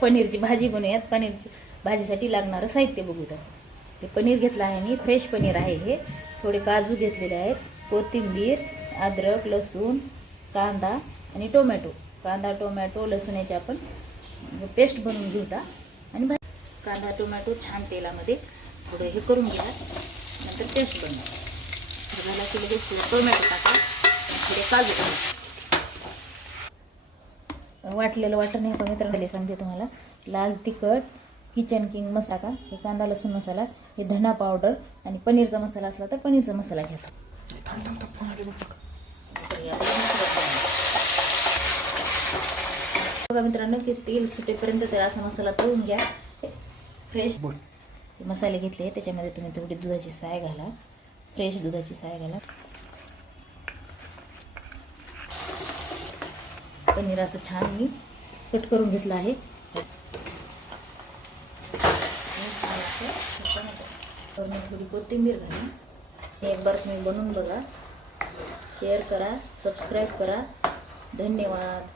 पनीरची भाजी बनवूयात. पनीर भाजीसाठी लागणारं साहित्य बघूया. हे पनीर घेतलं आहे मी, फ्रेश पनीर आहे हे. थोडे काजू घेतलेले आहेत, कोथिंबीर, अद्रक, लसूण, कांदा आणि टोमॅटो. कांदा, टोमॅटो, लसूण याची आपण पेस्ट बनवून घेऊया. आणि कांदा टोमॅटो छान तेलामध्ये थोडं हे करून घ्या, नंतर पेस्ट बनवा. झाला की लगेच टोमॅटो टाका, थोडे काजू टाका. वाटलेलं वाटण हे पण मित्रांनो सांगते तुम्हाला. लाल तिखट, किचन किंग मसाला, हे कांदा लसूण मसाला, हे धना पावडर आणि पनीरचा मसाला असला तर पनीरचा मसाला घ्या. बघा मित्रांनो की तेल सुटेपर्यंत तर असा मसाला तळून घ्या. फ्रेश मसाले घेतले त्याच्यामध्ये तुम्ही थोडी दुधाची साय घाला, फ्रेश दुधाची साय घाला. पनीर असं छान मी कट करून घेतलं आहे. थोडी कोथिंबीर घाला. एक बार तुम्ही बनवून बघा, शेअर करा, सबस्क्राईब करा. धन्यवाद.